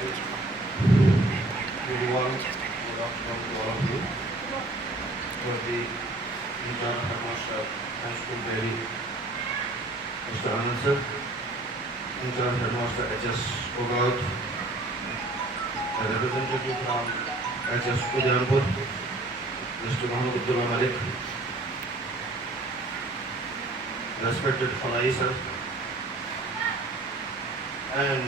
everyone, good afternoon to all of you. For the in-charge headmaster, High School Delhi, Mr. Anand sir, in-charge headmaster H.S. Ogaud, a representative from H.S. Udyanpur, Mr. Muhammad Abdullah Malik, respected Falai sir, and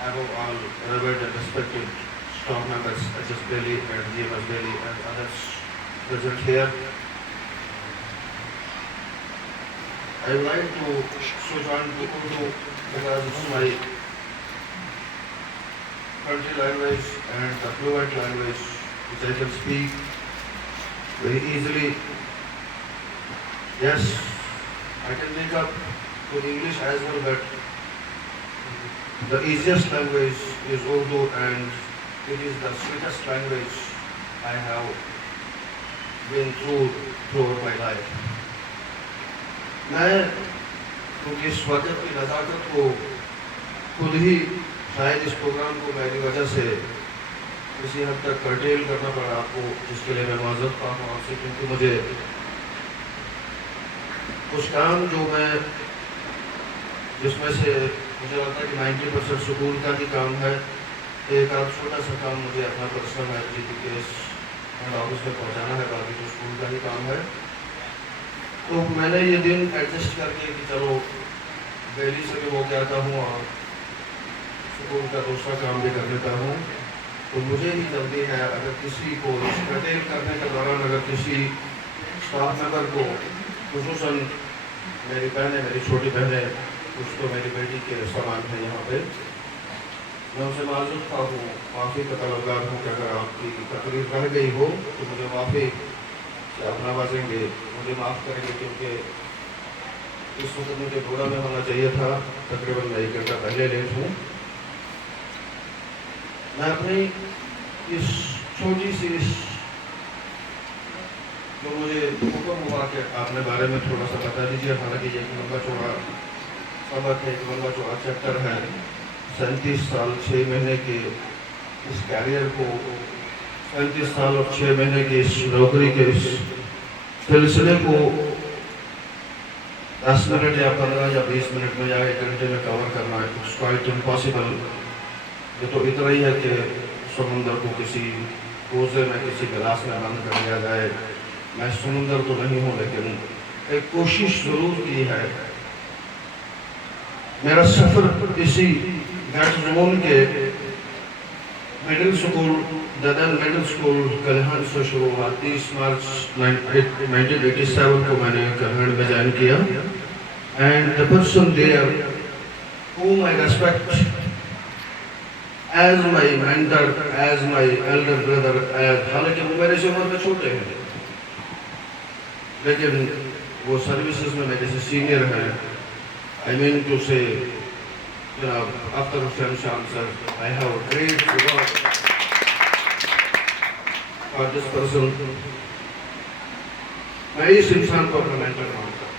above all, revered and respected staff members H.S. Delhi and GMS Delhi and others present here. I would like to switch on to Urdu because it's my country language and the fluent language which I can speak very easily. Yes, I can pick up to English as well, but the easiest language is Urdu and it is the sweetest language I have been throughout my life. میں کیونکہ اس وقت کی نزاکت کو خود ہی شاید اس programme کو میری وجہ سے کسی حد تک کرٹیل کرنا پڑا آپ کو، جس کے لیے میں معذرت خواہ ہوں آپ سے، کیونکہ مجھے کچھ کام جو میں جس میں سے مجھے لگتا ہے کہ 90% سکول کا ہی کام ہے، ایک آدھ چھوٹا سا کام مجھے اپنا پرسنل ہے جی کیس ہیڈ آفس میں پہنچانا ہے، باقی تو سکول کا ہی کام ہے. تو میں نے یہ دن ایڈجسٹ کر کے کہ چلو دہلی سے بھی ہو کے آتا ہوں اور سکول کا دوسرا کام بھی کر لیتا ہوں. تو مجھے ہی جلدی ہے، اگر کسی کو کرٹیل کرنے کے دوران اگر کسی اسٹاف ممبر کو، خصوصاً میری بہنیں، میری چھوٹی بہنیں، کچھ تو میری بیٹی کے سامان ہے یہاں پہ، میں ان سے معذرت خواہ ہوں، معافی کا طلبگار ہوں کہ اگر آپ کی تقریر رہ گئی ہو تو مجھے معافی سے آپ نوازیں گے، مجھے معاف کریں گے، کیونکہ اس وقت مجھے گھوڑا میں ہونا چاہیے تھا، تقریباً میں 1 گھنٹہ پہلے لیٹ ہوں. میں اپنی اس چھوٹی سی جو مجھے حکم ہوا کہ آپ نے بارے میں تھوڑا سا بتا دیجیے، حالانکہ یہ ایک لمبا چوڑا سبق ہے، ایک لمبا چوڑا چیپٹر ہے، 37 سال 6 مہینے کے اس کیریئر کو، 37 سال اور 6 مہینے کی اس نوکری کے اس سلسلے کو 10 منٹ یا 15 یا 20 منٹ میں یا 1 گھنٹے میں کور کرنا ہے. It's quite impossible. یہ تو اتنا ہی ہے کہ سمندر کو کسی کوزے میں، کسی گلاس میں بند کر دیا جائے. میں سمندر تو نہیں ہوں، لیکن ایک کوشش ضرور کی ہے. میرا سفر اسی گیٹ زون کے middle school, Dadan middle school کلہان سے شروع ہوا. 30 مارچ 1987 کو میں نے کلہان میں جوائن کیا. And the person there whom I respect as my mentor, as my elder brother, حالانکہ وہ میرے سے عمر میں چھوٹے ہیں لیکن وہ سروسز میں میرے سے سینئر ہیں. I mean to say, after Shan sir, I have a great regard for this person. میں اس انسان کو اپنا مینٹر مانتا ہوں.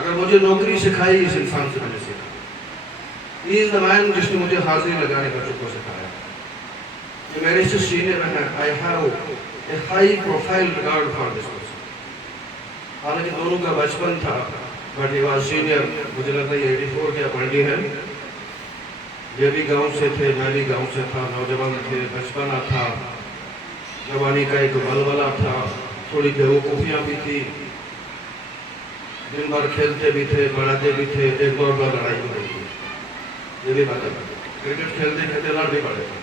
اگر مجھے نوکری سکھائی اس انسان سے میں نے سیکھا. He is the man جس نے مجھے حاضری لگانے کا چکو سکھایا. یہ میرے سے سینئر ہیں. I have a high profile regard for this person. حالانکہ دونوں کا بچپن تھا، but he was senior. مجھے لگتا ہے 84 کے اپنڈی ہیں. یہ بھی گاؤں سے تھے، میں بھی گاؤں سے تھا. نوجوان تھے، بچپنا تھا، جوانی کا ایک ولولہ تھا، تھوڑی بیوقوفیاں بھی تھی. دن بھر کھیلتے بھی تھے، بڑھاتے بھی تھے. ایک دو بار لڑائی ہو رہی تھی، یہ بھی بات ہے. کرکٹ کھیلتے کھیلتے لڑ بھی پڑے تھے،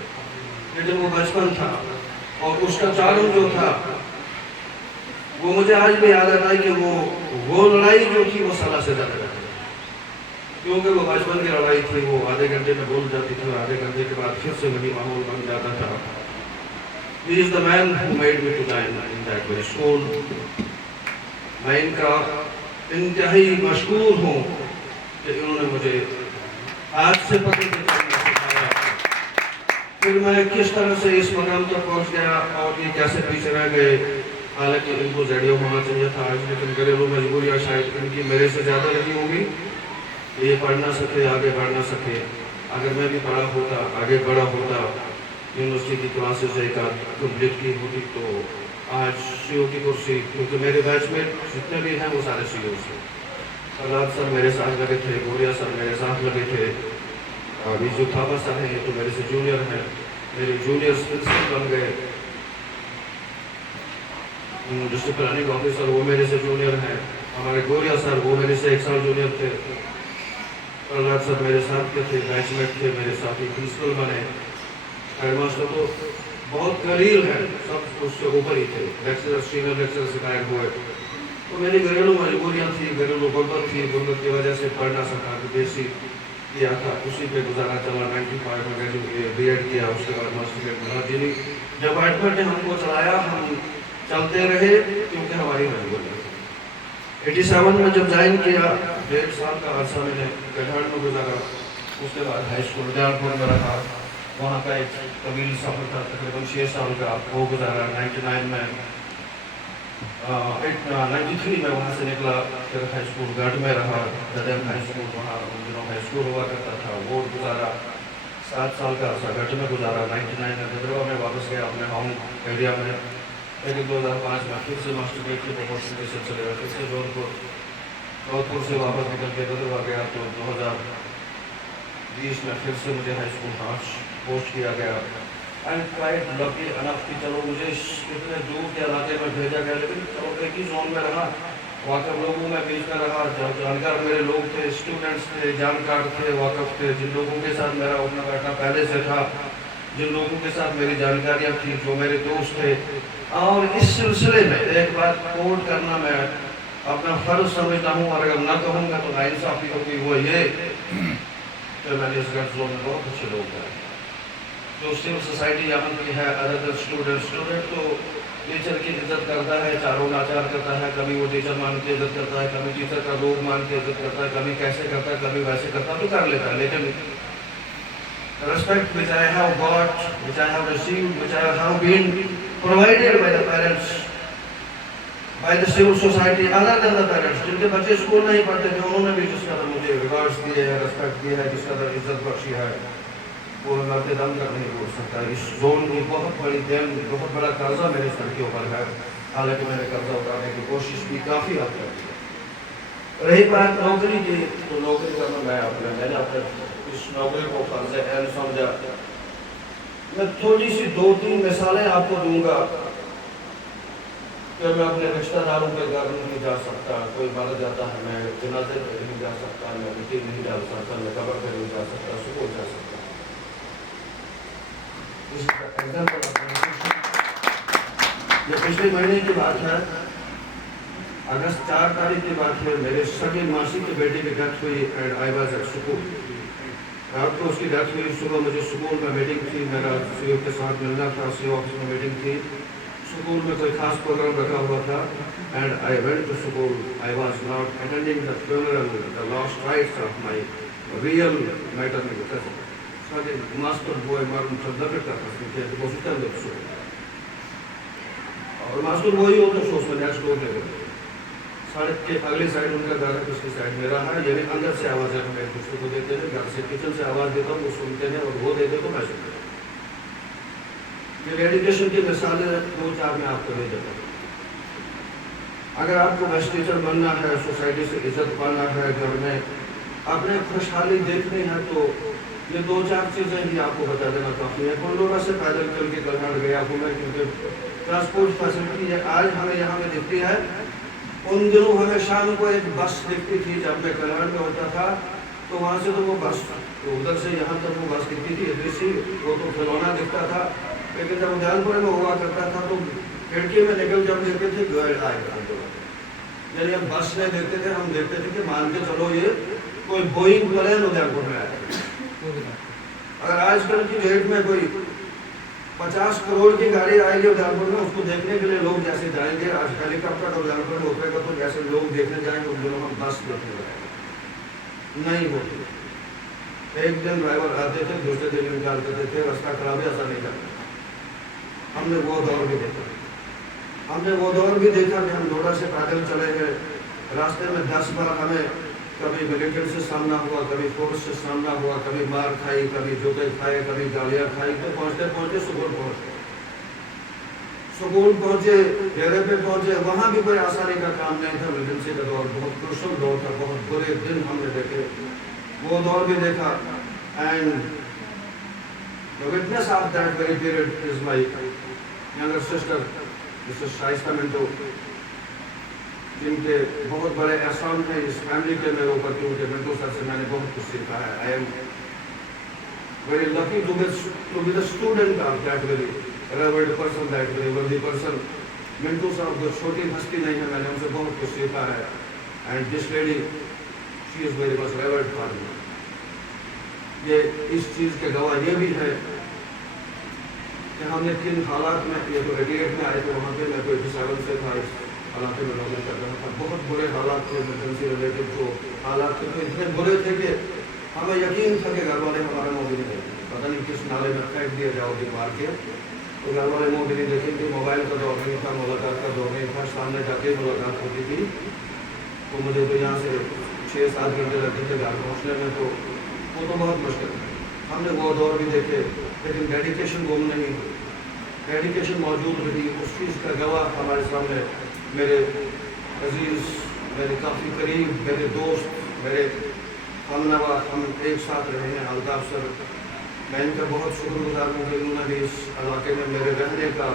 لیکن وہ بچپن تھا. اور اس کا چارم جو تھا وہ مجھے آج بھی یاد آتا ہے کہ وہ لڑائی جو تھی وہ سالہ سے زیادہ تھی، کیونکہ وہ بچپن کی لڑائی تھی. وہ آدھے گھنٹے میں بول جاتی تھی اور آدھے گھنٹے کے بعد پھر سے وہی ماحول بن جاتا تھا. He is the man who made me to join in that very school. میں ان کا انتہائی مشکور ہوں کہ انہوں نے مجھے آج سے پتہ سکھایا. پھر میں کس طرح سے اس مقام تک پہنچ گیا اور یہ کیسے پیچھے رہ گئے. حالانکہ ان کو زیڈیو ہونا چاہیے تھا آج، لیکن گھریلو مجبوریاں شاید ان کی میرے سے زیادہ رہی ہوگی. یہ پڑھ نہ سکے، آگے بڑھ نہ سکے. اگر میں بھی بڑا ہوتا, آگے بڑا ہوتا, یونیورسٹی کی کلاسز ایک آدھ کمپلیٹ کی ہوتی تو آج سی او کی کرسی, کیونکہ میرے بیچ میں جتنے بھی ہیں وہ سارے سی اوز ہیں. سلاد سر میرے ساتھ لگے تھے, گوریا سر میرے ساتھ لگے تھے, ابھی جو تھاپا سر ہیں یہ تو میرے سے جونیئر ہیں, میرے جونیئر پرنسپل بن گئے. ڈسپلننگ آفیسر وہ میرے سے جونیئر ہیں. ہمارے گوریا سر وہ میرے سے 1 سال جونیئر تھے. پرہلاد سر میرے ساتھ کے تھے, بیچ میٹ تھے, میرے ساتھی پرنسپل بنے. ہیڈ ماسٹر تو بہت قلیل ہیں, سب اس سے اوپر ہی تھے. لیکچرر سینئر لیکچرر ریٹائر ہوئے. تو میری گھریلو مجبوریاں تھیں, گھریلو غربت تھی, غربت کی وجہ سے پڑھنا سکا, بیسی کیا تھا, اسی پہ گزارا چلا. 95 میں بی ایڈ کیا, اس کے بعد ماسٹر بنا دینی. ڈپارٹمنٹ نے ہم کو چلایا, ہم چلتے رہے کیونکہ ہماری مجبوری تھی. 87 میں جب جوائن کیا, 1.5 سال کا عرصہ میں نے کٹھاڑ میں گزارا. اس کے بعد ہائی اسکول جان پور میں رہا, وہاں کا ایک طویل سفر تھا, تقریباً 6 سال کا وہ گزارا. 99 میں 93 میں وہاں سے نکلا, پھر ہائی اسکول گڑھ میں رہا, ددم ہائی اسکول, وہاں ان دنوں ہائی اسکول ہوا کرتا تھا, وہ گزارا. 7 سال کا عرصہ گڑھ میں گزارا. 99 میں بھدروا میں واپس گیا اپنے ہوم ایریا میں. لیکن 2005 میں پھر سے ماسٹر ڈگری کی پروموشن کے سلسلے میں پھر سے جودھپور سے واپس نکل کے بھدروا گیا. تو 2020 میں پھر سے مجھے ہائی اسکول 5 پوسٹ کیا گیا. اینڈ کوائٹ لکی انف کہ چلو مجھے اتنے دور کے علاقے میں بھیجا گیا, لیکن چلو ایک ہی زون میں رہا, واقف لوگوں میں بیچ میں رہا. جانکار میرے لوگ تھے, اسٹوڈنٹس تھے, جانکار تھے, واقف تھے, جن لوگوں کے ساتھ میرا اٹھنا بیٹھنا پہلے سے تھا, جن لوگوں کے ساتھ میری جانکاریاں تھیں, جو میرے دوست تھے. اور اس سلسلے میں ایک بات کوٹ کرنا میں اپنا فرض سمجھتا ہوں, اور اگر نہ کہوں گا تو ناانصافی ہوگی. وہ یہ کہ میں نے اس گھر زون میں بہت اچھے لوگ ہیں جو سول سوسائٹی یہاں کی ہے. ادر اسٹوڈنٹ تو ٹیچر کی عزت کرتا ہے, چاروں ناچار کرتا ہے, کبھی وہ ٹیچر مان کے عزت کرتا ہے, کبھی ٹیچر کا لوگ مان کے عزت کرتا ہے, کبھی کیسے کرتا ہے, کبھی ویسے کرتا ہے, تو کر لیتا ہے. لیکن respect which I have got, which I have received, which I have been provided by the parents, by the civil society, other than the parents, جن کے بچے اسکول نہیں پڑھتے تھے, انہوں نے بھی جس قدر مجھے ریگارڈس دیے ہیں, ریسپیکٹ دی ہے, جس قدر عزت بخشی ہے, وہ میں دم تک نہیں بول سکتا. اس زون کی بہت بڑی دین, بہت بڑا قرضہ میرے سر کے اوپر ہے, حالانکہ میں نے قرضہ اتارنے کی کوشش بھی کافی حد تک کی. رہی بات نوکری کی, تو نوکری کرنا میں نے اپنے اس نوکری کو فرض عین سمجھا. میں تھوڑی سی 2-3 مثالیں آپ کو دوں گا کہ میں اپنے رشتہ داروں کے گھر نہیں جا سکتا, کوئی مر جاتا ہے میں جنازے پہ نہیں جا سکتا, میں مٹی نہیں ڈال سکتا, میں قبر پہ نہیں جا سکتا, سکول جا سکتا. یہ پچھلے مہینے کی بات ہے, اگست 4 تاریخ کی بات ہے. میرے سگے ماسی کے بیٹے کی ڈیتھ ہوئی and I was at school. رات کو اس کی ڈیتھ ہوئی, صبح مجھے سکول میں میٹنگ تھی, میرا سی او کے ساتھ ملنا تھا, سی او آفس میں میٹنگ تھی. سکول میں کوئی خاص پروگرام رکھا ہوا تھا, and I went to school. I was not attending the funeral, the last rites of my real maternal cousin. سارے ماسٹر بوائے مارن چندر کا تھا, اور ماسٹر وہی ہوتا ہے, اس میں نیکسٹ ڈور دے دیتے. سڑک کے اگلی سائڈ ان کا گھر ہے, پچھلی سائڈ میرا ہے, یعنی اندر سے آواز ہے, ہم ایک دوسرے کو دیتے ہیں. گھر سے کچن سے آواز دیتا ہوں, وہ سنتے ہیں, اور وہ دیتے تو میں سنتا ہوں. یہ ایڈوکیشن کی مثالیں 2-4 میں آپ کو دے دیتا ہوں. اگر آپ کو بیسٹ ٹیچر بننا ہے, سوسائٹی سے عزت پانا ہے, گھر میں اپنے خوشحالی دیکھنی ہے, تو یہ 2-4 چیزیں ہی آپ کو بتا دینا کافی ہے. کنڈورا سے پیدل چل کے کلہاڑ گیا ہوں میں, کیونکہ ٹرانسپورٹ فیسلٹی ہے آج ہمیں یہاں میں دکھتی ہے, ان دنوں ہمیں شام کو ایک بس دکھتی تھی. جب میں کلہاڑ میں ہوتا تھا تو وہاں سے تو وہ بس, تو ادھر سے یہاں تک وہ بس دکھتی تھی, ادھر سے وہ تو کھلونا دکھتا تھا. لیکن جب جان پورے میں ہوا کرتا تھا تو کھڑکی میں نکل جب دیکھتے تھے گائیڈ آئے گا, یعنی ہم بس میں دیکھتے تھے, ہم دیکھتے تھے کہ مان کے چلو یہ کوئی بوئنگ پلین ادھر پور میں آیا. اگر آج کل کی ڈیٹ میں کوئی 50 کروڑ کی گاڑی آئے گی ادھر پور میں, اس کو دیکھنے کے لیے لوگ جیسے جائیں گے, آج ہیلی کاپٹر ادھر پور میں اترے گا تو جیسے لوگ دیکھنے جائیں گے, ان دنوں ہم بس دیکھنے جائیں گے نہیں ہوتی. ایک دن ڈرائیور آتے تھے, دوسرے دن انکار کرتے تھے, راستہ خراب ہے, ایسا نہیں کرتا. ہم نے وہ دور بھی دیکھا, ہم نے وہ دور بھی دیکھا کہ ہم ڈوڈا سے پیدل چلے گئے, راستے میں 10 بار ہمیں کبھی ملٹری سے سامنا ہوا، کبھی فورس سے سامنا ہوا، کبھی مار کھائی، کبھی جوتے کھائے، کبھی گالیاں کھائی، تو پہنچتے پہنچتے سکول پہنچے، سکول پہنچے، ڈیرے پہ پہنچے. وہاں بھی کوئی آسانی کا کام نہیں تھا. ملیٹنسی کا دور بہت کرشل دور تھا، بہت برے دن ہم نے دیکھے، وہ دور بھی دیکھا. And the witness of that very period is my younger sister, Mrs. شائستہ منٹو، جن کے بہت بڑے احسان ہیں اس فیملی کے میرے اوپر، کیونکہ منٹو سر سے میں نے بہت کچھ سیکھا ہے. I am very lucky to be the student of that very revered person, that very worthy person. Manto صاحب جو چھوٹی ہستی نہیں ہے، میں نے ان سے بہت کچھ سیکھا ہے. And this lady, she is very much revered for me. یہ اس چیز کے گواہ یہ بھی ہے کہ ہم نے کن حالات میں، یہ تو 88 میں آئے تھے، وہاں پہ میں کوئی 87 سے تھا، اس علاقے میں نوکری کر رہا تھا. بہت برے حالات تھے ایمرجنسی ریلیٹڈ، جو حالات تھے اتنے برے تھے کہ ہمیں یقین تھا کہ گھر والے ہمارا موبائل نہیں دیکھیں گے، پتہ نہیں کس نالے میں پھینک دیا جاؤ گے مار کے. تو گھر والے موبائل نہیں دیکھیں گے. موبائل کا دور نہیں تھا، ملاقات کا دور نہیں تھا، سامنے جا کے ملاقات ہوتی تھی. تو مجھے تو یہاں سے 6-7 گھنٹے لگتے تھے گھر پہنچنے میں، تو وہ تو بہت مشکل ہے. ہم نے وہ دور بھی دیکھے، لیکن ڈیڈیکیشن گم نہیں ہوئی، ڈیڈیکیشن موجود رہی. اس چیز کا گواہ ہمارے سامنے میرے عزیز، میرے کافی قریب، میرے دوست، میرے ہم نوا، ہم ایک ساتھ رہے ہیں، الطاف سر. میں ان کا بہت شکر گزار ہوں کہ انہوں نے بھی اس علاقے میں میرے رہنے کا،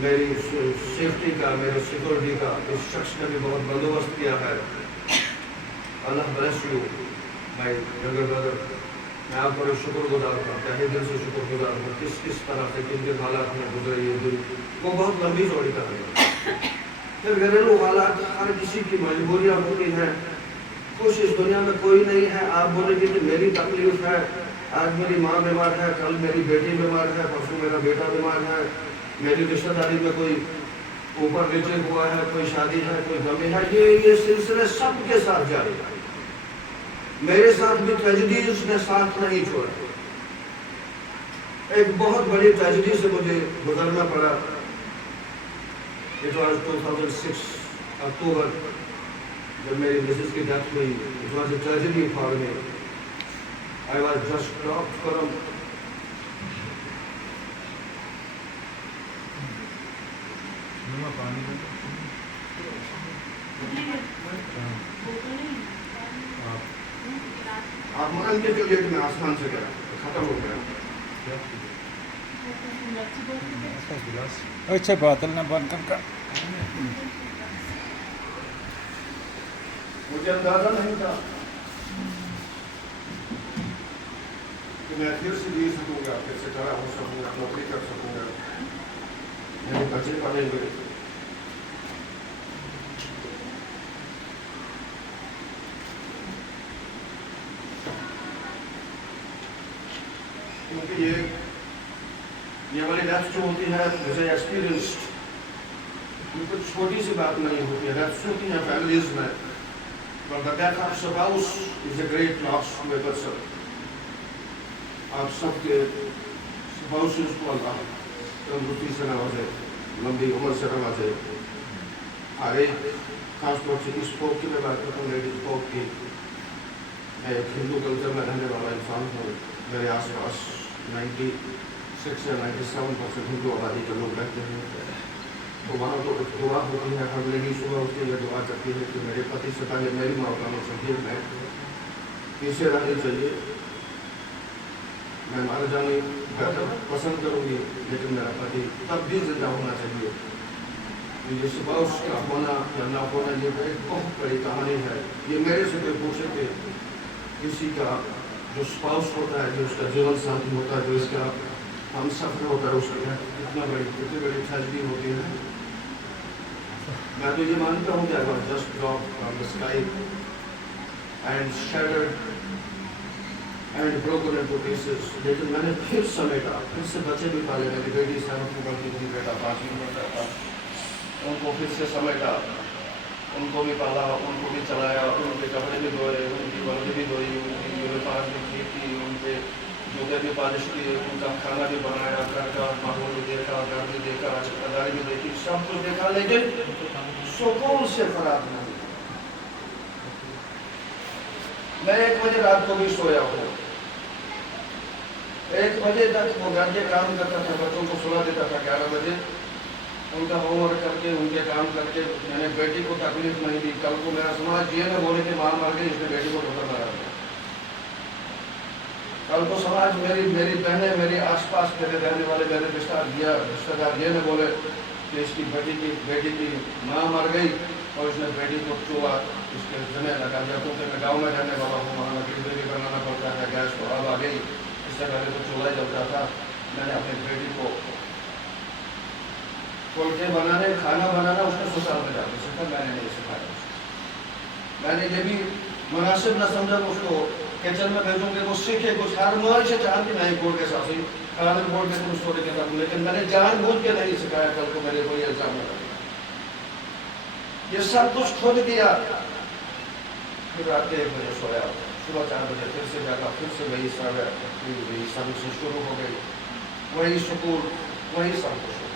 میری سیفٹی کا، میرے سیکورٹی کا، اس شخص نے بھی بہت بندوبست کیا ہے. Allah bless you my younger brother. میں آپ کا شکر گزار ہوں، تہہ دل سے شکر گزار ہوں. کس طرح سے کن کن حالات میں گزرے یہ دن، وہ بہت لمبی چوڑی کہانی ہے. پھر گھریلو حالات، ہر کسی کی مجبوریاں ہوتی ہیں. خوش اس دنیا میں کوئی نہیں ہے. آپ بولیں گے کہ میری تکلیف ہے، آج میری ماں بیمار ہے، کل میری بیٹی بیمار ہے، پرسوں میرا بیٹا بیمار ہے، میری رشتہ داری میں کوئی اوپر نیچے ہوا ہے، کوئی شادی ہے، کوئی غمی ہے. یہ سلسلے سب کے ساتھ جاری ہے. میرے ساتھ بھی ٹریجڈیز نے ساتھ نہیں چھوڑا. ایک بہت بڑی ٹریجڈی سے مجھے گزرنا پڑا. It was 2006 اکتوبر، جب میری مسز کی ڈیتھ ہوئی. It was a tragedy for me. I was just dropped from آپ مان کے چلیے کہ میں آسمان سے گیا، ختم ہو گیا. اچھا بادل نہ بند کر. مجھے اندازہ نہیں تھا کہ میں پھر سے جی سکوں گا، پھر سے کھڑا ہو سکوں گا، نوکری کر سکوں گا، میرے بچے پڑھیں گے. کیونکہ یہ والی ڈیتھ جو ہوتی ہے، مجھے ایکسپیرینسڈ، کچھ چھوٹی سی بات نہیں ہوتی ہے. ڈیتھس ہوتی ہیں فیملیز میں، but the death of spouse is a great loss to a person. آپ سب کے spouses کو اللہ تندرستی سے نوازے، لمبی عمر سے نوازے. ہر ایک، خاص طور سے اس فوق کی میں بات کرتا ہوں، لیڈیز فوق کی. میں ایک ہندو کلچر میں رہنے والا انسان ہوں. میرے آس پاس 96 یا 97% ہندو آبادی کے لوگ رہتے ہیں. تو وہاں تو ایک دعا ہوتی ہے، ہر لیڈی صبح اٹھ کے یہ دعا کرتی ہے کہ میرے پتی سے پہلے میری ماں کا چاہیے، میں پیچھے رہنی چاہیے، میں مر جانے بہتر پسند کروں گی، لیکن میرا پتی تب بھی زندہ ہونا چاہیے. یہ سپاؤس کا ہونا یا نہ ہونا یہ ایک بہت بڑی کہانی ہے. یہ میرے سے کوئی پوچھے کہ کسی کا جو سپاؤس ہوتا ہے، جو اس کا جیون ساتھی ہوتا ہے، جو اس کا ہم سفر ہوتا ہے، اس کا کتنی بڑی ٹریجڈی ہوتی ہے. میں تو یہ مانتا ہوں کہ I was just dropped from the sky and shattered and broken into pieces. لیکن میں نے پھر سمیٹا، پھر سے بچے بھی پالے. میری بیٹی 7 کی پڑھتی تھی، بیٹا 5 میں پڑھتا تھا. ان کو پھر سے سمیٹا، ان کو بھی پالا، ان کو بھی چلایا، ان کے کپڑے بھی دھوئے، ان کی وردی بھی دھوئی، ان کی یونیفارم بھی ٹھیک کی، ان کے جوتے بھی پالش کیے، ان کا کھانا بھی بنایا، گھر کا ماحول بھی دیکھا، گھر بھی دیکھا، رشتہ داری بھی دیکھی، سب کچھ دیکھا، لیکن سکون سے فرار نہیں. میں 1 بجے رات کو بھی سویا ہوں. 1 بجے تک وہ گھر کے کام کرتا تھا, بچوں کو سلا دیتا تھا 11 بجے, ان کا ہوم ورک کر کے, ان کے کام کر کے. میں نے بیٹی کو تکلیف نہیں دی. کل کو میرا سماج یہ نہ بولے کہ ماں مر گئی, اس نے بیٹی کو ٹھوکر مارا دیا. کل کو سماج میری بہنیں, میری آس پاس میرے رہنے والے میرے رشتہ دار یہ نہ بولے کہ اس کی بیٹی کی ماں مر گئی اور اس نے بیٹی کو چوہا اس کے ذمہ لگا دیا. کیونکہ میں گاؤں میں رہنے والا ہوں, وہاں لکڑی بھی بنانا پڑتا ہے, گیس تو اب آ گئی, اس سے پہلے تو چولہا جلتا تھا. میں نے اپنی بیٹی کو پھلکے بنانے, کھانا بنانا اس نے سسرال میں جا کے سیکھا, میں نے نہیں سکھایا. میں نے یہ بھی مناسب نہ سمجھا کہ اس کو کچن میں بھیجوں گے, وہ سیکھے کچھ. ہر موبائل سے چاہتی نہیں بورڈ کے ساتھ ہی کھانا بورڈ کے کچھ چھوٹے کے ساتھ, لیکن میں نے جان بوجھ کے نہیں سکھایا. کل کو میرے کوئی الزام نہ لگے. یہ سب کچھ خود کیا. پھر رات کے 1 بجے سویا, صبح 4 بجے پھر سے جاگا, پھر سے وہی سروس شروع ہو گئی, وہی سکول, وہی سب کچھ.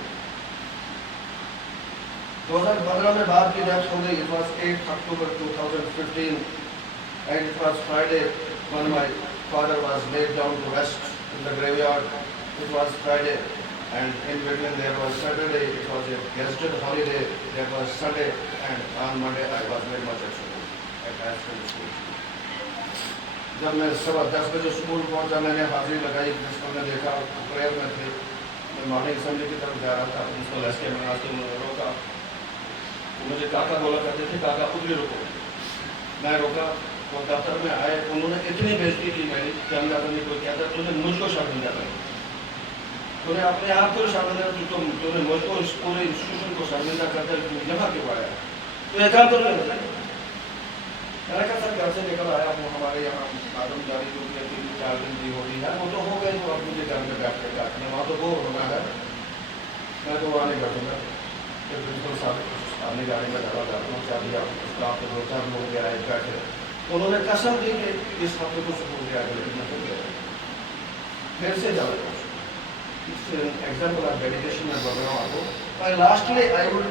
2015 میں باپ کی ڈیتھ ہو گئی. It was 8 October 2015 and it was Friday when my father was laid down to rest in the graveyard. It was Friday and in between there was Saturday, it was a gazetted holiday, there was Sunday, and on Monday I was very much at school, at Ashton School. جب میں 10:15 بجے school پہنچا, میں نے حاضری لگائی. Principal نے دیکھا, پریئر میں تھے, میں مارننگ اسمبلی کی طرف جا رہا تھا. پرنسپل ایس کے مناظر نے روکا, مجھے کاکا بولا کرتے تھے, کاکا خود بھی رکو. میں روکا, وہ دفتر میں آئے. انہوں نے اتنی بےزتی کی میری کہ ہم زیادہ نہیں کوئی کہتا, تو نے مجھ کو شرمندہ کر, تو نے اپنے آپ کو شرمندہ, تو نے مجھ کو اس پورے انسٹیٹیوشن کو شرمندہ کرتا ہے. تو یہاں کیوں آیا, تو یہ کام تو نہیں بتایا. میں نے کہا سر گھر سے نکل آیا ہوں, ہمارے یہاں آدم جاری جو کہ 3-4 دن بھی ہوتی ہے, وہ تو ہو گئے, تو اب مجھے گھر میں بیٹھ کے کاٹنا, وہاں تو بور ہونا ہے, میں تو وہاں نہیں بیٹھوں گا. پھر پرنسپل صاحب اپنی گاڑی میں ڈالا, پہنچا دیا. اسٹاف کے 2-4 لوگ بھی آئے, بیٹھے. انہوں نے قسم دی کہ اس ہفتے کو سکول دیا گیا, لیکن میں پھر گیا, پھر سے جا رہا ہوں. Example of dedication میں بول رہا ہوں آپ کو. And lastly I will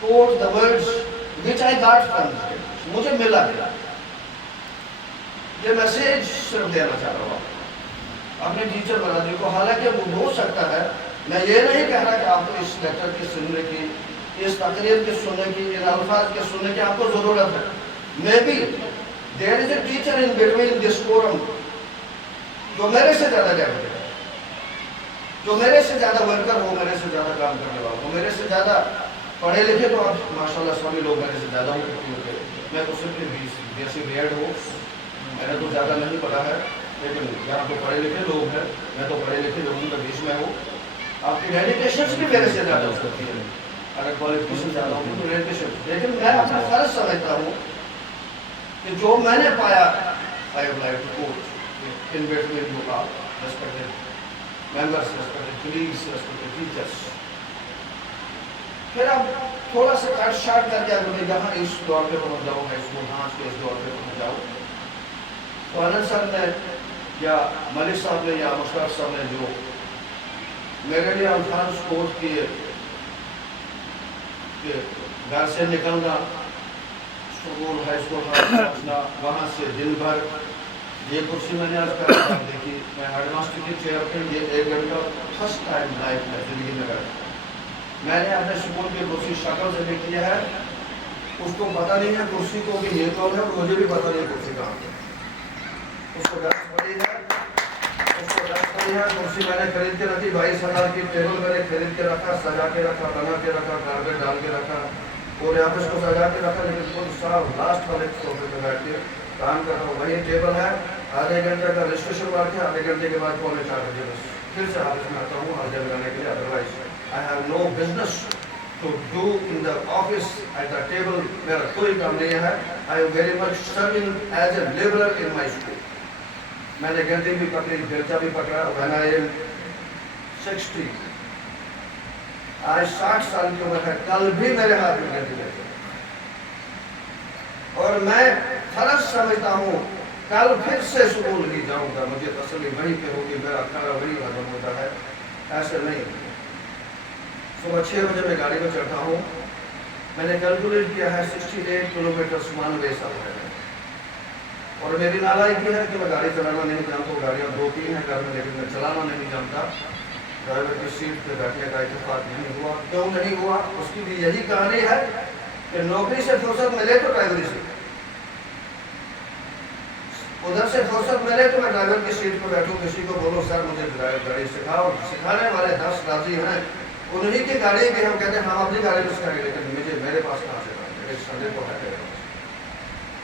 quote the words which I got from this. مجھے ملا یہ میسیج صرف دینا چاہ رہا ہوں اپنے ٹیچر برادری کو. حالانکہ وہ ہو سکتا ہے, میں یہ نہیں کہہ رہا کہ آپ کو اس لیکچر کی سننے کی, اس تقریر کے سننے کی, ان الفاظ کے سننے کی آپ کو ضرورت ہے. میں بھی there is a teacher in between this forum جو میرے سے زیادہ ڈیولپ ہے, جو میرے سے زیادہ ورکر ہو, میرے سے زیادہ کام کرنے والا ہو, میرے سے زیادہ پڑھے لکھے. تو آپ ماشاءاللہ سبھی لوگ میرے سے زیادہ ہوں, کیونکہ میں تو صرف بیسی بیڈ ہوں, میں نے تو زیادہ نہیں پڑھا ہے, لیکن یہاں تو پڑھے لکھے لوگ ہیں, میں تو پڑھے لکھے لوگوں کے بیچ میں ہوں. آپ کی ڈیڈیکیشنس بھی میرے سے زیادہ ہوتی ہیں, اگر کوالیفکیشن زیادہ ہوتی تو ڈیڈیکیشن. لیکن میں اپنا فرض سمجھتا ہوں کہ جو میں نے پایا, I would like to quote in between you all respected members, respected colleagues, respected teachers. پھر اب تھوڑا سا کٹ شارٹ کر کے اگر میں یہاں اس دور پہ پہنچ جاؤں, ہائی اسکول ہانس کے اس دور پہ پہنچ جاؤں, تو آنند صاحب نے یا ملک صاحب نے یا مشتاق صاحب نے جو میرے لیے الفاظ کوٹ کیے کہ گھر سے نکلنا, اسکول ہائی اسکول پہنچنا, وہاں سے دن بھر یہ کرسی میں نے عرض کر دیکھی, میں ہیڈ ماسٹر کی چیئر پہ یہ 1 گھنٹہ فرسٹ ٹائم لائف میں زندگی میں بیٹھا. میں نے اپنے اسکول کی کرسی شکل سے دیکھ لیا ہے, اس کو پتہ نہیں ہے کرسی کو کہ یہ کون ہے, اور مجھے بھی پتہ نہیں کرسی کہاں ہے. اس کو ڈسٹ پڑی ہے, کرسی میں نے خرید کے رکھی, 22,000 کی ٹیبل میں نے خرید کے رکھا, سجا کے رکھا, بنا کے رکھا, کارپیٹ ڈال کے رکھا, اور یہاں پہ اس کو سجا کے رکھا. لیکن خود صاحب لاسٹ والے صوفے پہ بیٹھ کے کام کر رہا ہوں. وہی ٹیبل ہے, آدھے گھنٹے کا رجسٹریشن کر کے آدھے گھنٹے کے بعد 3:45 بجے بس پھر سے آفس میں آتا ہوں حاضر لگانے کے لیے. Otherwise I have no business to do in the office at the table. میرا کوئی کام نہیں ہے. I am very much serving as a laborer in my school. میں نے گھنٹی بھی پکڑی, بیلچا بھی پکڑا. When I am 60, آج 60 سال کی عمر ہے, کل بھی میرے ہاتھ میں گھنٹی بیٹھے, اور میں فرض سمجھتا ہوں کل پھر سے اسکول ہی جاؤں گا. مجھے تسلی وہیں پہ ہوگی, میرا کھانا وہی ہضم ہوتا ہے. ایسے نہیں. صبح 6 بجے میں گاڑی میں چڑھتا ہوں. میں نے کیلکولیٹ کیا ہے 68 کلومیٹر 92 سال ہے. اور میری نالائکی ہے کہ میں گاڑی چلانا نہیں جانتا. گاڑیاں 2-3 ہیں گھر میں لیکن میں چلانا نہیں جانتا. ڈرائیور کی سیٹ پہ بیٹھنے کا اتفاق نہیں ہوا. کیوں نہیں ہوا؟ اس کی بھی یہی کہانی ہے کہ نوکری سے فرصت ملے تو ڈرائیوری سیکھ, ادھر سے فرصت ملے تو میں ڈرائیور کی سیٹ پہ بیٹھوں, کسی کو بولو سر مجھے گاڑی سکھاؤ. سکھانے والے 10 راضی ہیں, انہی کی گاڑی بھی ہم کہتے ہیں ہم اپنی گاڑی میں سکھائیں گے, لیکن میرے پاس کہاں سے گاڑی؟ ایک سنڈے کو ہے میرے پاس,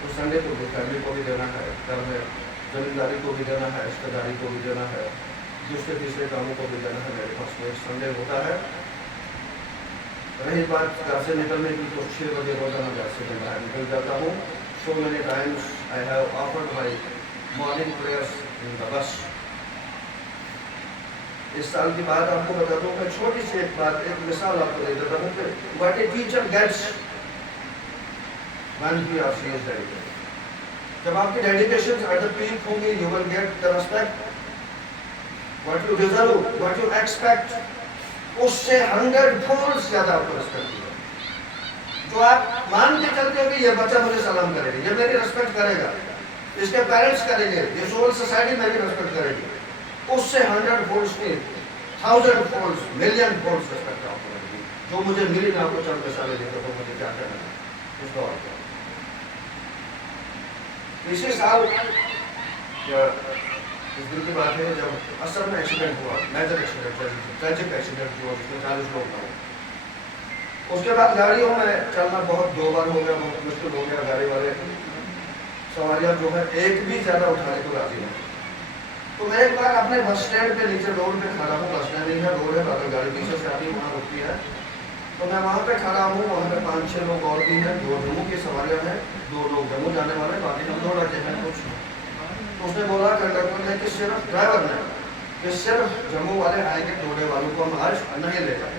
اس سنڈے کو فیملی کو بھی دینا ہے, گھر میں زمینداری کو بھی دینا ہے, رشتہ داری کو بھی دینا ہے, دوسرے تیسرے کاموں کو بھی دینا ہے. میرے پاس ایک سنڈے ہوتا ہے. رہی بات گھر سے نکلنے کی تو 6 بجے روزانہ گھر سے میں باہر نکل جاتا ہوں. So many times I have offered my morning prayers in the bus. اس سال کی بات آپ کو بتا دوں, میں چھوٹی سی ایک بات, ایک مثال آپ کو دے دیتا ہوں کہ what a teacher gets when he or she is dedicated. جب آپ کی ڈیڈیکیشن ایٹ دا پیک ہوں گی, you will get the respect what you deserve, what you expect. اس سے 100 فولڈ زیادہ آپ کو ریسپیکٹ ملے گا. جو آپ مان کے چلتے ہو کہ یہ بچہ مجھے سلام کرے گا, یہ میری ریسپیکٹ کرے گا, اس کے پیرنٹس کریں گے, یہ سول سوسائٹی میری ریسپیکٹ کرے گی, اس سے 100 فولڈ نہیں 1000 فولڈ, ملین فولڈ ریسپیکٹ آپ کو ملے گی. جو مجھے ملی, میں آپ کو چند مثالیں دیتا ہوں مجھے کیا کہنا ہے اس دور پر. اسی سال اس دن کی بات ہے جب اثر میں ایکسیڈنٹ ہوا, میجر ایکسیڈنٹ, ٹریجک ایکسیڈنٹ ہوا جس میں 40 لوگ مارے. اس کے بعد گاڑیوں میں چلنا بہت 2 بار ہو گیا, بہت مشکل ہو گیا. گاڑی والے سواریاں جو ہے ایک بھی زیادہ اٹھانے کو راضی نہیں. تو میں ایک بار اپنے بس اسٹینڈ پہ نیچے روڈ پہ کھڑا ہوں, بس اسٹینڈ نہیں ہے, روڈ ہے, باقی گاڑی پیچھے سے آتی ہے, وہاں رکتی ہے. تو میں وہاں پہ کھڑا ہوں, وہاں پہ 5-6 لوگ اور بھی ہیں, 2 جموں کی سواریاں ہیں, 2 لوگ جموں جانے والے, باقی ہم 2 لڑکے ہیں کچھ. اس نے بولا کنڈکٹر نے کہ صرف ڈرائیور نے کہ صرف جموں والے آئیں گے, ڈوڈے والوں کو ہم آج نہیں لے جائیں.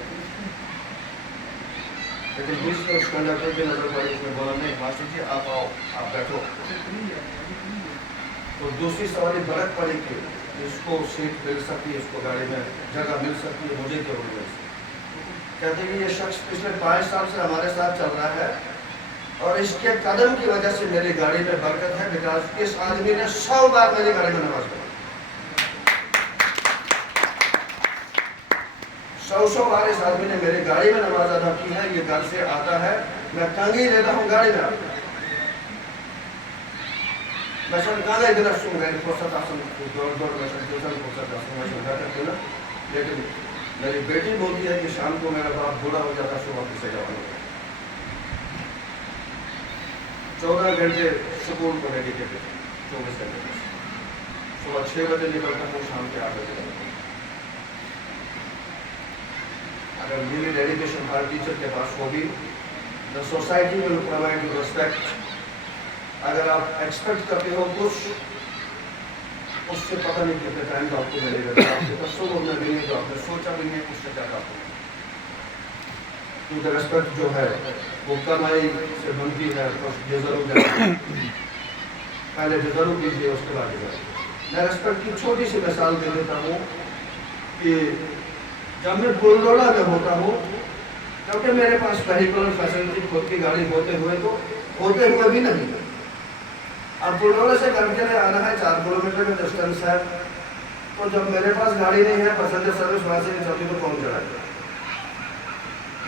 لیکن بیچ میں اس کنڈکٹر کی نظر پڑی, اس نے بولا نہیں ماسٹر جی آپ آؤ, آپ بیٹھو. تو دوسری سواری بھڑک پڑی کہ اس کو سیٹ مل سکتی ہے, اس کو گاڑی میں جگہ مل سکتی ہے, مجھے کیوں نہیں مل سکتی. کہتے ہیں کہ یہ شخص پچھلے 5 سال سے ہمارے ساتھ چل رہا ہے اور اس کے قدم کی وجہ سے میری گاڑی میں برکت ہے, بیکاز اس آدمی نے 100 بار میری گاڑی میں نماز پڑھی. 100 بار اس آدمی نے میری گاڑی میں نماز ادا کی ہے. یہ گھر سے آتا ہے, میں ٹانگی لیتا ہوں گاڑی میں, میں سن کہاں ادھر سوں گا فرصت آسن دوڑ میں سن فرصت آسن میں سن کرتے نا. لیکن میری بیٹی بولتی ہے کہ شام کو میرا باپ بوڑھا ہو جاتا, صبح کس سے جوان ہو جاتا. 14 گھنٹے سکول کو ڈیڈیکیٹ, 24 گھنٹے, صبح 6 بجے نکلتا ہوں, شام کے 8 بجے جاتا ہوں. اگر میری ڈیڈیکیشن ہر ٹیچر کے پاس ہوگی, the society will provide you respect. اگر آپ ایکسپیکٹ کرتے ہو کچھ, اس سے پتہ نہیں کتنے ٹائم تو آپ کو ملے گا, آپ کے تصور میں بھی نہیں, تو آپ نے سوچا بھی نہیں, اس سے کیا آپ کو. کیونکہ ریسپیکٹ جو ہے وہ کمائی سے بنتی ہے, یہ ضرور جانا پہلے ضرور کیجیے, اس کے بعد میں ریسپیکٹ کی چھوٹی سی مثال دے دیتا ہوں کہ جب میں بلڈوڑا میں ہوتا ہوں, کیونکہ میرے پاس وہیکولر فیسلٹی خود کی گاڑی ہوتے ہوئے بھی نہیں. اب بلڈوڑا سے گھر کے لیے آنا ہے, 4 کلومیٹر کا ڈسٹینس ہے, تو جب میرے پاس گاڑی نہیں ہے, پیسنجر سروس وہاں سے نہیں چلتی, تو کون چلائے گا.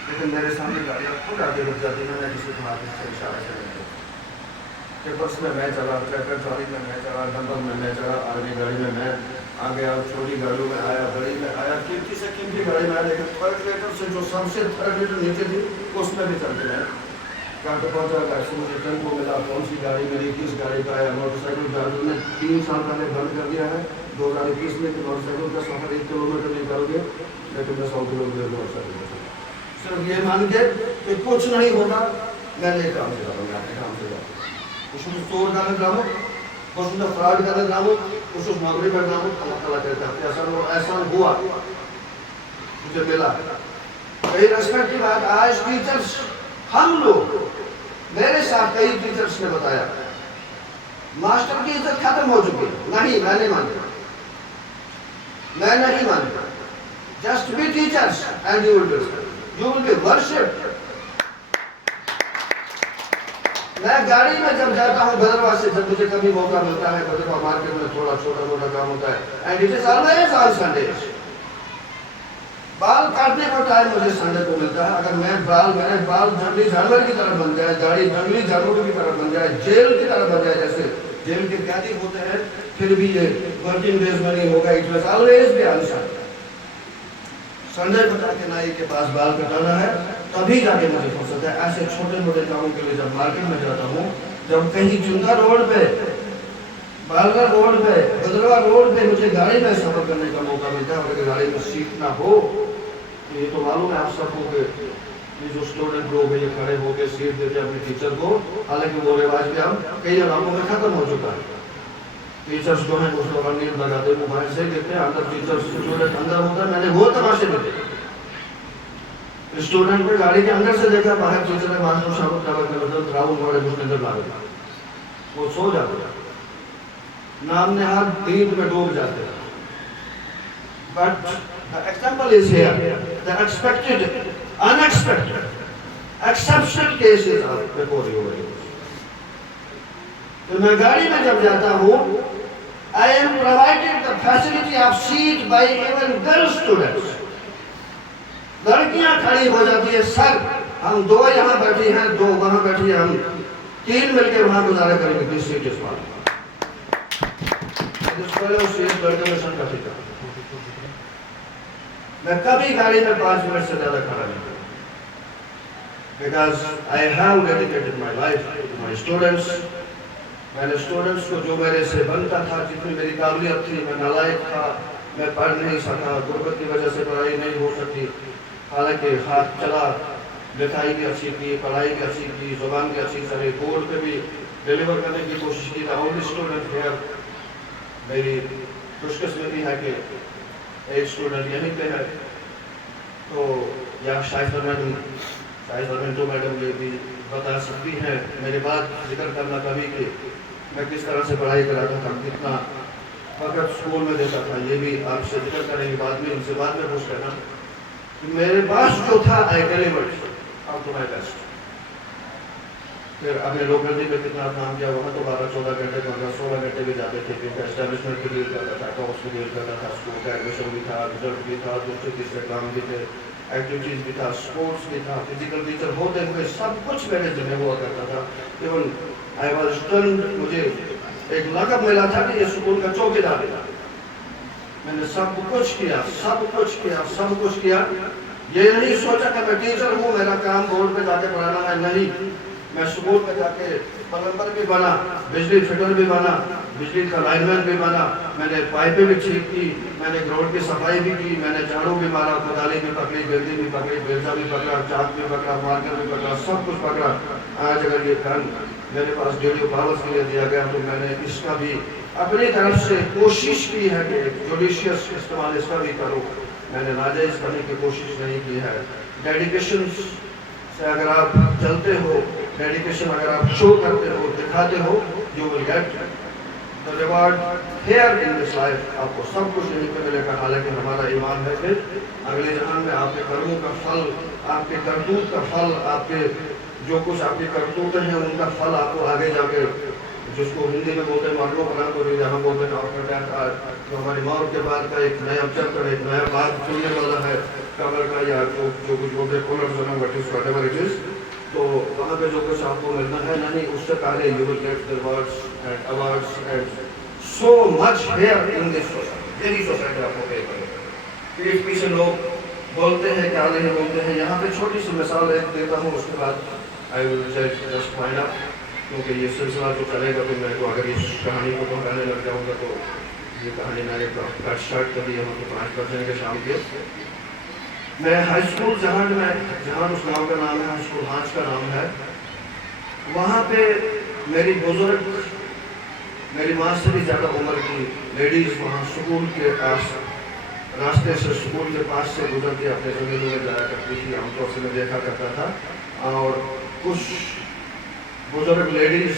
لیکن میرے سامنے گاڑیاں خود آگے رک جاتی ہیں, میں کسی کو ہاتھ سے اشارہ کریں گے کہ بس میں چلا, ٹریکٹر ٹرالی میں چلا, ڈمپر میں چلا, آرمی گاڑی میں آ گیا, چھوٹی گاڑیوں میں آیا, بڑی میں آیا, قیمتی سے قیمتی گاڑی میں آیا, لیکن 3rd لیٹر سے جو سب سے 3rd لیٹر نیچے تھی اس میں بھی چلتے رہے. کہاں پہ پہنچا, گاڑی مجھے ٹرن کو ملا, کون سی گاڑی ملی, کس گاڑی کا آیا. موٹر سائیکل گاڑی میں 3 سال پہلے بند کر دیا ہے, 2021 میں کہ موٹر سائیکل کا سفر 1 کلومیٹر نکال گے, لیکن میں 100 کلومیٹر موٹر سائیکل میں چلا. صرف یہ مان کے کہ کچھ نہیں ہوگا, میں نے کام سے جاؤں گا, اپنے کام سے جاؤں گا. اس کو چور کرنے جاؤں, اس کو فراڈ کرنے جاؤں, اس کو نوکری پر جاؤں. اللہ تعالیٰ کہتا ہے ایسا ہوا, مجھے ملا. کئی ریسپیکٹ کی بات, آج ٹیچرس ہم لوگ, میرے ساتھ کئی ٹیچرس نے بتایا ماسٹر کی عزت ختم ہو چکی ہے. نہیں, میں نہیں مانتا, میں نہیں مانتا. Just be teachers and you will be worshipped. میں گاڑی میں جب جاتا ہوں بدروا سے، جب مجھے کبھی موقع ملتا ہے بدروا مارکیٹ میں تھوڑا چھوٹا موٹا کام ہوتا ہے، and it is always on Sundays. بال کاٹنے کا ٹائم مجھے سنڈے کو ملتا ہے. اگر میرے بال جنگلی جانور کی طرح بن جائے، داڑھی جنگلی جانوروں کی طرح بن جائے، جیل کی طرح بن جائے، جیسے جیل کے قیدی ہوتے ہیں، پھر بھی یہ ورکنگ ڈیز میں نہیں ہوگا. It was always be on Sunday. Sunday کو جا کے نائی کے پاس بال کٹانا ہے، تبھی جا کے مجھے فرصت ہے. ایسے چھوٹے موٹے کاموں کے لیے جب مارکیٹ میں جاتا ہوں، جب کہیں چندا روڈ پہ، بالغا روڈ پہ، بدروا روڈ پہ مجھے گاڑی میں سفر کرنے کا موقع ملتا ہے، اور اگر گاڑی میں سیٹ نہ ہو، یہ تو معلوم ہے آپ سب کو کہ یہ جو اسٹوڈنٹ لوگ ہیں یہ کھڑے ہو کے سیٹ دیتے ہیں اپنے ٹیچر کو. حالانکہ وہ رواج بھی ہم کئی علاقوں میں ختم ہو چکا ہے. ٹیچرز جو ہیں اس وقت نیند لگاتے ہیں، موبائل سے دیتے ہیں، اندر ٹیچرز اسٹوڈنٹ اندر ہوتا ہے. میں نے وہ تماشے میں دیکھے، اسٹوڈنٹ کو گاڑی کے اندر سے دیکھا، باہر ٹیچر نے ماسٹر صاحب کا راؤنڈ والے اس کے اندر لا دیا، وہ سو جاتے ہیں، نام نہاد نیند میں ڈوب جاتے ہیں. But the example is here. The expected, unexpected, exceptional cases are before you. تو میں گاڑی میں جب جاتا ہوں, I am provided the facility of seat by even girl students. لڑکیاں کھڑی ہو جاتی ہے, سر ہم دو یہاں بیٹھی ہیں, دو وہاں بیٹھی ہیں, ہم تین مل کے وہاں گزارا کریں گے. This seat is one. اس پہلے اس ایک لڑکے میں سن کا ٹھیک ہے. میں کبھی گاڑی میں 5 منٹ سے زیادہ کھڑا نہیں کرتا. Because I have dedicated my life to my students. میں نے اسٹوڈنٹس کو جو میرے سے بنتا تھا, جتنی میری قابلیت تھی, میں نالائق تھا, میں پڑھ نہیں سکا, غربت کی وجہ سے پڑھائی نہیں ہو سکتی, حالانکہ ہاتھ چلا, لکھائی بھی اچھی کی, پڑھائی بھی اچھی کی, زبان بھی اچھی چلی, بورڈ پہ بھی ڈیلیور کرنے کی کوشش کی. تھا اونلی اسٹوڈنٹ ہیئر. میری خوش قسمتی ہے کہ ایک اسٹوڈنٹ یہیں پہ ہے. تو یا شائستہ منٹو میڈم یہ بھی بتا سکتی ہیں میرے بات ذکر کرنا کبھی کہ میں کس طرح سے پڑھائی کراتا تھا, کتنا وقت اسکول میں دیتا تھا. یہ بھی آپ سے ذکر کریں گے بعد میں, ان سے بعد میں پوچھ کرنا. میرے پاس جو تھا I delivered up to my best. پھر اپنے لوکلٹی میں کتنا کام کیا, وہاں تو 12-14 گھنٹے 15-16 گھنٹے بھی جاتے تھے. کیونکہ اسٹیبلشمنٹ بھی ڈیل کرتا تھا, ٹاپس بھی ڈیل کرتا تھا, اسکول کا ایڈمیشن بھی تھا, رزلٹ بھی تھا, دوسرے تیسرے کام بھی تھے, ایکٹیویٹیز بھی تھا, اسپورٹس بھی تھا, فزیکل ٹیچر ہوتے ہوئے سب کچھ میرے ذمہ ہوا کرتا تھا. ایون آئی واز ٹرنڈ, مجھے ایک لقب ملا تھا کہ یہ اسکول کا چوکیدار ہے. میں نے سب کچھ کیا, سب کچھ کیا, سب کچھ کیا. یہ نہیں سوچا کہ میں ٹیچر ہوں, میرا کام بورڈ پہ جا کے پڑھانا ہے, نہیں. میں اسکول پہ جا کے پلمبر بھی بنا, بجلی فٹر بھی بنا, بجلی کا لائن مین بھی بنا, میں نے پائپیں بھی ٹھیک کی, میں نے گراؤنڈ کی صفائی بھی کی, میں نے جھاڑو بھی مارا, کدالی بھی پکڑی, بیلچی بھی پکڑی, بیلچا بھی پکڑا, چاک بھی پکڑا, مارکر بھی پکڑا, سب کچھ پکڑا. آج اگر یہ کام میرے پاس ڈیڈیو پاورس کے لیے دیا گیا تو میں نے اس کا بھی اپنی طرف سے کوشش کی ہے کہ جوڈیشیس استعمال اس کا بھی کروں. میں نے ناجائز کرنے کی کوشش نہیں کی ہے. ڈیڈیکیشن سے اگر آپ چلتے ہو, ڈیڈیکیشن اگر آپ شو کرتے ہو, دکھاتے ہو, you will get the reward here in this life. آپ کو سب کچھ یہیں پہ ملے گا. حالانکہ ہمارا ایمان ہے کہ اگلے جہان میں آپ کے کرموں کا پھل, آپ کے کرتوت کا پھل, آپ کے جو کچھ آپ کی کرتوت ہیں ان کا پھل آپ کو آگے جا کے, جس کو ہندی میں بولتے ہیں مرلو بنا کو بھی جہاں بولتے ہیں آفٹر ڈیتھ, جو ہماری موت کے بعد کا ایک نیا چیپٹر, ایک نیا بات سننے والا ہے قبر کا, یا جو کچھ بولتے ہیں کولر زنم what is whatever it is. تو وہاں پہ جو کچھ آپ کو ملنا ہے, نہیں اس سے پہلے you will get the rewards and awards and so much here in this society. یہی سوسائٹی آپ کو پے کرے. پیٹ پیچھے لوگ بولتے ہیں, کیا نہیں بولتے ہیں. یہاں پہ چھوٹی سی مثال ایک دیتا ہوں, اس کے بعد I will just find out, کیونکہ یہ سلسلہ جو چلے گا تو میں تو اگر اس کہانی کو دہرانے لگ جاؤں گا تو یہ کہانی میں ایک اسٹارٹ کر دی ہے, تو 5 بجے کے شام کے. میں ہائی اسکول جہان میں, جہان اس گاؤں کا نام ہے, ہائی اسکول ہانچ کا نام ہے, وہاں پہ میری بزرگ, میری ماں سے بھی زیادہ عمر کی لیڈیز وہاں اسکول کے پاس, راستے سے اسکول کے پاس سے گزر کے اپنے زمینوں میں جایا کرتی تھی. عام طور سے میں دیکھا کرتا تھا. اور کچھ بزرگ ladies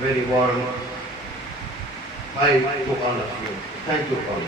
very warm bye to all of you. Thank you all.